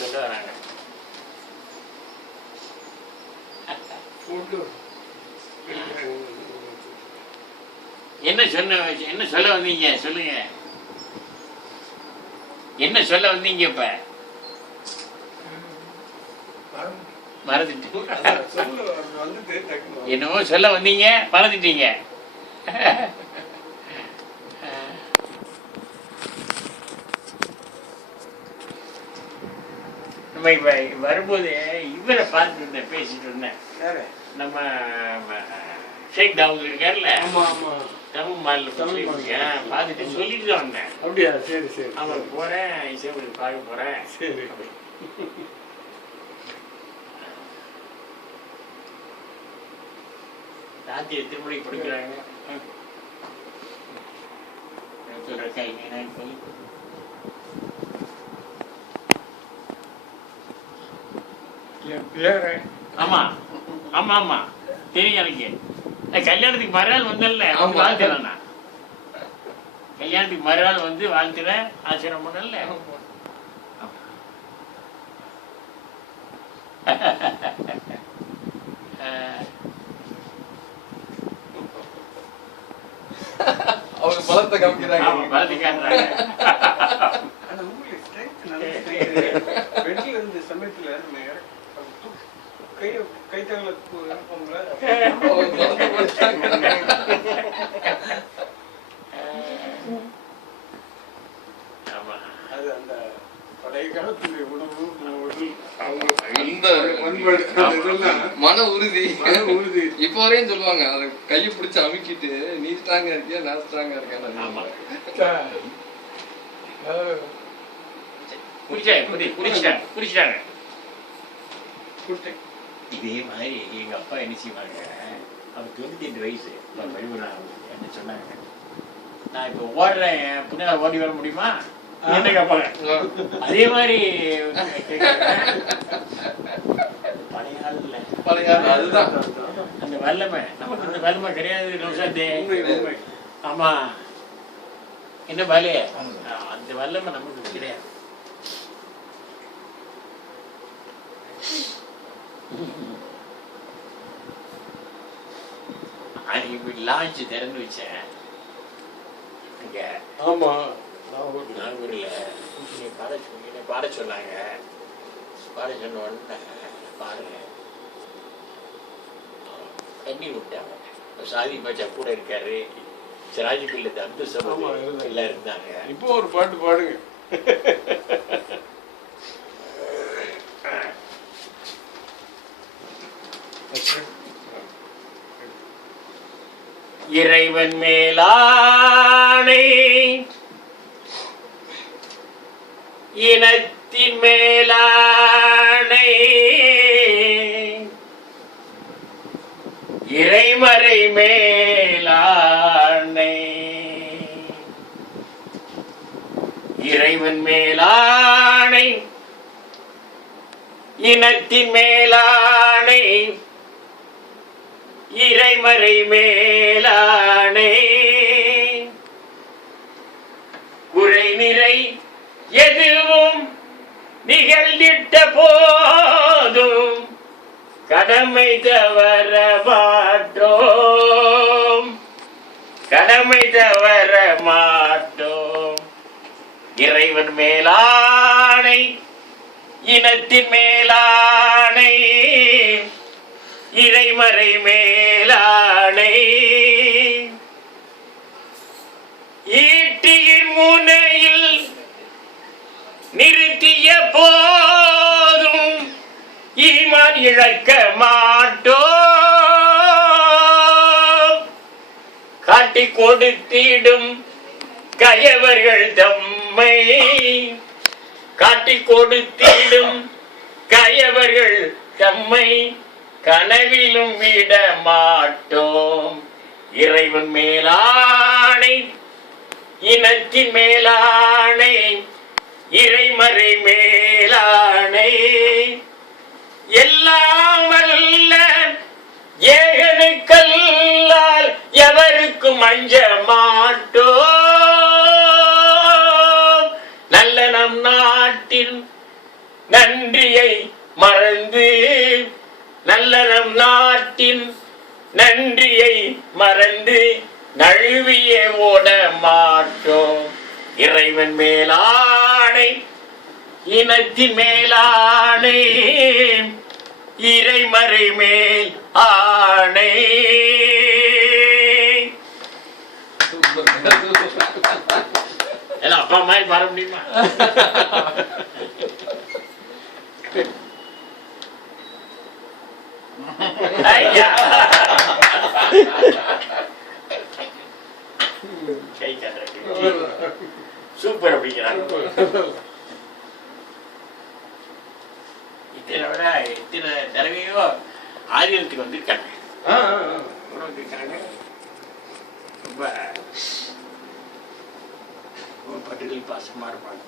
சொல்ல வராங்க. என்ன சொல்ல வந்தீங்க சொல்லுங்க. என்ன சொல்ல வந்தீங்க? இப்ப மறந்துட்டு என்னவோ சொல்ல வந்தீங்க, மறந்துட்டீங்க. நம்ம இப்ப வரும்போது இவரை பார்த்துட்டு இருந்தேன், பேசிட்டு இருந்தேன். நம்ம ஷேக் தாவூத் இருக்காருல்ல, தமிழ் மாநில பார்த்துட்டு சொல்லிட்டு தான் வந்தேன். அப்படியா? சரி சரி. அவன் போறேன், இசைப்படி பார்க்க போறேன். சரி. ராத்திரி எத்தனை மணிக்கு படிக்கிறாங்க? ஆமா ஆமா ஆமா தெரியும் எனக்கு. கல்யாணத்துக்கு மறுநாள் வந்தேன்ல, வாழ்த்துறேன். நான் கல்யாணத்துக்கு மறுநாள் வந்து வாழ்த்துறேன், ஆச்சரியம் பண்ணல. அவங்க பலத்தை காமிக்கிறாங்க. பலத்தை காட்டுறாங்க. வெளியில இருந்த சமயத்துல கைத்தகல அது அந்த பழைய காலத்துடைய உணவு, மன உறுதி. இப்ப வரையும் சொல்லுவாங்க, அதை கையை பிடிச்சு அமுக்கிட்டு நீ ஸ்ட்ராங்கா இருக்கியா, நான் ஸ்ட்ராங்கா இருக்கேன். இதே மாதிரி எங்க அப்பா என்ன செய்வாங்க, அவர் 98 வயசு என்ன சொன்னாங்க, நான் இப்ப ஓடுறேன், பின்னால ஓடி வர முடியுமா என்ன கேட்பாங்க. அதே மாதிரி பழைய அதுதான் அந்த வல்லமை. நமக்கு அந்த வல்லமை கிடையாது. ஆமா, என்ன பாலு, அந்த வல்லமை நமக்கு கிடையாது. லான்ச் திறந்து வச்சேன் இங்க. ஆமா, நாகூர்ல பாட சொன்னாங்க. பாட சொன்ன உடனே பாருங்க தண்ணி விட்டாங்க. சாதி பாச்சா கூட இருக்காரு, சிராஜிபில் அப்துல் சமத் எல்லாம் இருந்தாங்க. இப்போ ஒரு பாட்டு பாடுங்க. இறைவன் மேலானை இனத்தின் மேலானை இறைமறை மேலானை இறைவன் மேலானை இனத்தின் மேலானை இறைமறை மேலானை குறை நிறை எதுவும் நிகழ்ந்திட்ட போதும் கடமை தவற மாட்டோம், கடமை தவற மாட்டோம். இறைவன் மேலானை இனத்தின் மேலானை இறைமறை மேலானை ஈட்டியின் முனையில் நிறுத்திய போதும் ஈமான் இழக்க மாட்டோம். காட்டிக் கொடுத்திடும் கயவர்கள் தம்மை, காட்டிக் கொடுத்திடும் கயவர்கள் தம்மை கனவிலும் விட மாட்டோம். இறைவன் மேலானை இனத்தின் மேலானை இறைமறை மேலானை எல்லாம் வல்ல ஏகனுக்கல்லால் எவருக்கும் அஞ்ச மாட்டோம். நல்ல நம் நாட்டில் நன்றியை மறந்து நல்ல நம் நாட்டின் நன்றியை மறந்து நழுவிய ஓட மாட்டோம். இறைவன் மேலானை இனத்தின் மேலானை இறைமறை மேல் ஆணை. எல்லாம் அப்பா மாதிரி பாட முடியுமா? ஐயா கை சூப்பர் அப்படிங்கிறாங்க. இத்தனை விட இத்தனை தடவையோ ஆரியத்துக்கு வந்திருக்காங்க. ரொம்ப பட்டுகள் பாசமா இருப்பாங்க.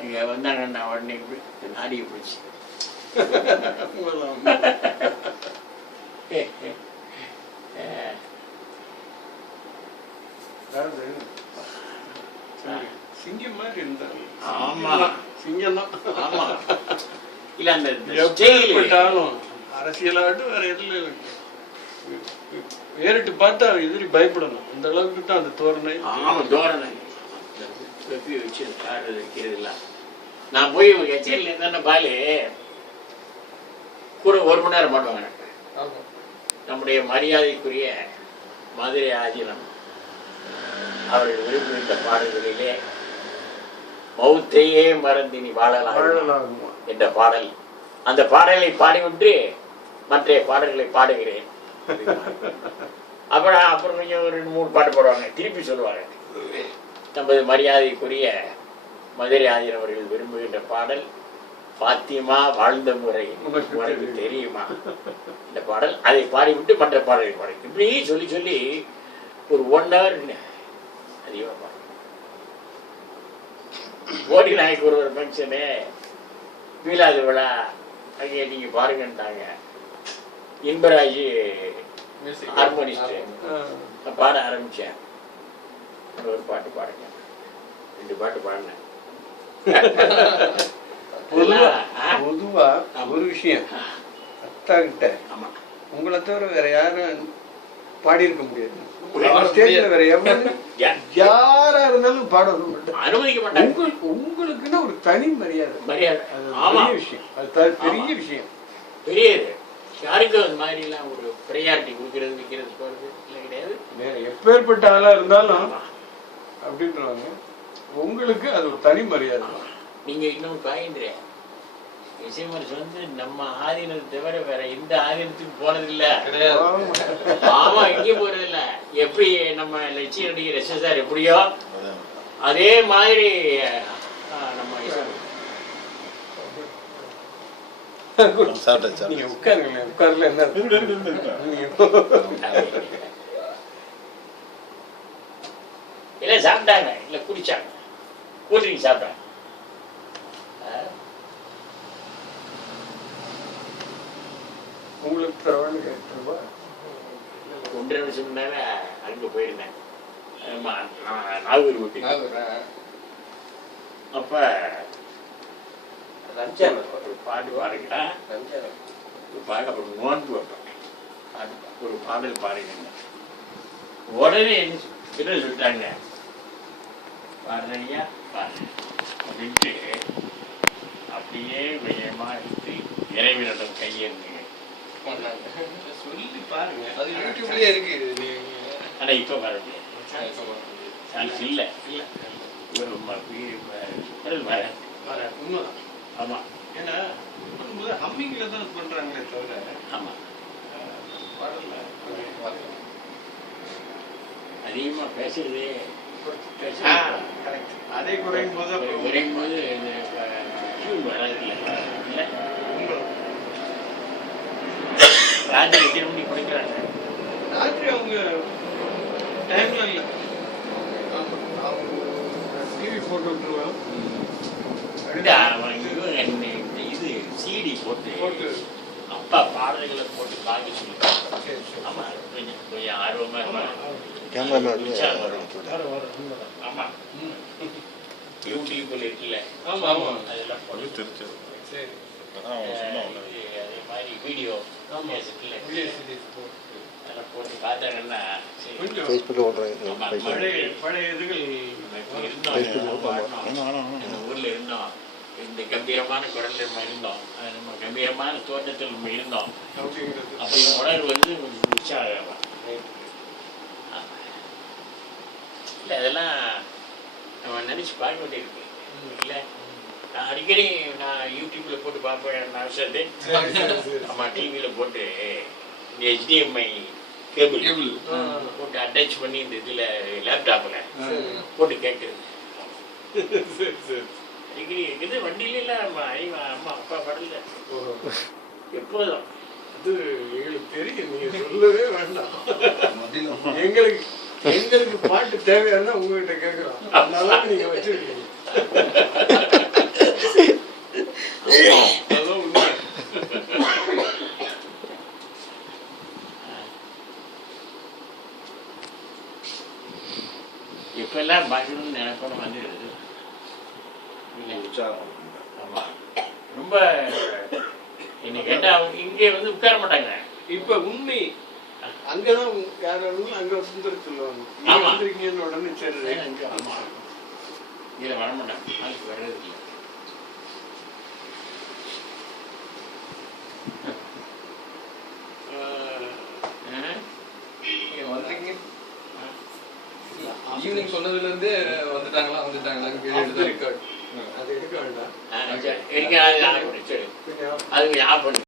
அங்க வந்தாங்கன்னா உடனே நாடிய போச்சு. சிங்கம் மாதிரி இருந்தாரு. ஆமா சிங்கம் தான். ஆமா இல்ல அந்த எப்பட்டாலும் அரசியலாட்டும் வேற எதுல வேறிட்டு பார்த்தா எதிரி பயப்படணும். அந்த அளவுக்கு தான் அந்த தோரணை. ஆமா தோரணை வச்சு வைக்கிறது இல்ல. நான் போய் கச்சேரியில இருந்தா பாலு கூட 1 மணி நேரம் பண்ணுவாங்க. நம்முடைய மரியாதைக்குரிய மதுரை ஆதீனம் அவர்கள் விரும்புகின்ற பாடல்களிலே மௌத்தையே மறந்து நீ வாழலாம் என்ற பாடல், அந்த பாடலை பாடிவிட்டு மற்ற பாடல்களை பாடுகிறேன். அப்புறம் கொஞ்சம் ஒரு 2-3 பாட்டு போடுவாங்க, திருப்பி சொல்லுவாங்க. நமது மரியாதைக்குரிய மதுரை ஆதீனம் அவர்கள் விரும்புகின்ற பாடல் பாத்திமா வாழ்ந்த முறை உனக்கு தெரியுமா இந்த பாடல். அதை பாடிவிட்டு மற்ற பாடலை பாடு. இப்படி சொல்லி சொல்லி ஒரு 1 hour அதிகமாக பாடு. போடி நாய்க்கு ஒரு ஃபங்க்ஷனு மீளாது விழா அங்கே நீங்க பாருங்கன்ட்டாங்க. இன்பராஜ் ஹார்மோனிஸ்ட் பாட ஆரம்பிச்சேன். ஒரு பாட்டு பாடுங்க, 2 பாட்டு பாடினேன். பொதுவா ஒரு விஷயம், அத்தா கிட்ட உங்களை தவிர வேற யாரும் பாடி இருக்க முடியாது. ஸ்டேஜ்ல வேற யாரா இருந்தாலும் பாட அனுமதிக்க மாட்டாங்க. உங்களுக்குன்னு ஒரு தனி மரியாதை. பெரிய விஷயம், அது பெரிய விஷயம். பெரியது யாருக்கும் அது மாதிரி எல்லாம் ஒரு ப்ரையாரிட்டி கொடுக்கறது வைக்கிறது போறது இல்லை கிடையாது. வேற எப்பேற்பட்ட ஆளா இருந்தாலும் அப்படின்றவாங்க. உங்களுக்கு அது ஒரு தனி மரியாதை. நீங்க இன்னும் பாயின்ற இசைமரசு வந்து நம்ம ஆதீனத்தை தவிர வேற எந்த ஆதீனத்துக்கு போனது இல்ல. ஆமா எங்கேயும் போறது இல்ல. எப்படி நம்ம லட்சிய நடிகர் எஸ்எஸ்ஆர் எப்படியோ அதே மாதிரி நம்ம நீங்க உட்காருங்க. உட்கார்ல என்ன இல்ல சாப்பிட்டாங்க, இல்ல குடிச்சாங்க, கூல்ட்ரிங்க் சாப்பிட்டாங்க. உங்களுக்கு தரவான்னு கேட்டுருவா. 1.5 நிமிஷம் முன்னால அங்க போயிருந்தேன் நாகூர் வீட்டுக்கு. அப்ப ஒரு பாட்டு பாருங்களா, ஒரு பாட்டு அப்புறம் நோன்பு வைப்பேன், ஒரு பாடல் பாருங்க. உடனே என்ன சொல்லிட்டாங்க, பாடுறியா பாரு அப்படின்ட்டு அப்படியே மையமா எடுத்து இறைவனிடம் கையேந்து சொல்லி பாருங்க. அது யூடியூப்லயே இருக்கு. ஆனா இப்ப வர முடியாது, சான்ஸ் இல்ல. உண்மைதான். ஆமா, ஏன்னா ஹம்மிங்ல தான் பண்றாங்களே தவிர. ஆமா, பாடல அதிகமா பேசுறதே அதே குறையும் போது வராது இல்லை. ராத்திரி எத்தனை மணிக்கு குடிக்கிறாங்க? ராத்திரி அவங்க டைம்ல இல்லை, டிவி போட்டு விட்டுருவோம். இது சிடி போட்டு அப்பா பாடல்களை போட்டு பார்க்க சொல்லி. ஆமா, கொஞ்சம் ஆர்வமா வரும். ஆமா, யூடியூப்ல இருக்குல்ல, ஆமா ஆமா அதெல்லாம் போட்டு தெரிஞ்சது சரி அதே மாதிரி வீடியோ ஆமா இருக்குல்ல, சீரிஸ் அதெல்லாம் போட்டு பார்த்தாங்கன்னா சரி. கொஞ்சம் ஃபேஸ்புக்கில் ஓடுறேன் ஆமா, பழைய இதுகள் இப்ப இருந்தோம், பாடினோம். இந்த ஊர்ல இருந்தோம், இந்த கம்பீரமான குரல்ல நம்ம இருந்தோம், நம்ம கம்பீரமான தோட்டத்தில் நம்ம இருந்தோம் அப்படிங்கிறது அப்படி உணர்வு வந்து உற்சாகம். இல்லை அதெல்லாம் நம்ம நினைச்சு பார்க்க வேண்டியிருக்கு இல்லை. நான் அடிக்கடி யூடியூப்ல போட்டு பார்ப்பேன். நான் விஷயத்தை நம்ம டிவியில போட்டு இந்த HDMI கேபிள் போட்டு அட்டாச் பண்ணி இந்த இதுல லேப்டாப்ல போட்டு கேட்குறது அடிக்கடி இருக்குது. வண்டியில இல்ல அம்மா அப்பா படல எப்போதும். அது எங்களுக்கு தெரியும், நீங்க சொல்லவே வேண்டாம். எங்களுக்கு பாட்டு தேவையானா உங்ககிட்ட கேட்கிறோம், அதனால நீங்க வச்சிருக்கீங்க. அதான் உண்மை. எப்பெல்லாம் பார்க்கணும்னு நினைப்போம் வந்துடுது. ஆமா, ரொம்ப என்ன கேட்டா அவங்க இங்கே வந்து உட்கார மாட்டாங்க. இப்ப உண்மை அங்கதான் யாரும் அங்க சுந்தர சொல்லுவாங்க, நீங்க ஆமா. வந்திருக்கீங்கன்னு உடனே சரி ஆமா, இதில் வர மாட்டாங்க, நாளைக்கு வர்றது இல்லை. ஈவினிங் சொன்னதுல இருந்தே வந்துட்டாங்களா அது எடுக்க வேண்டாம். சரி, அது ஆஃப் பண்ணு.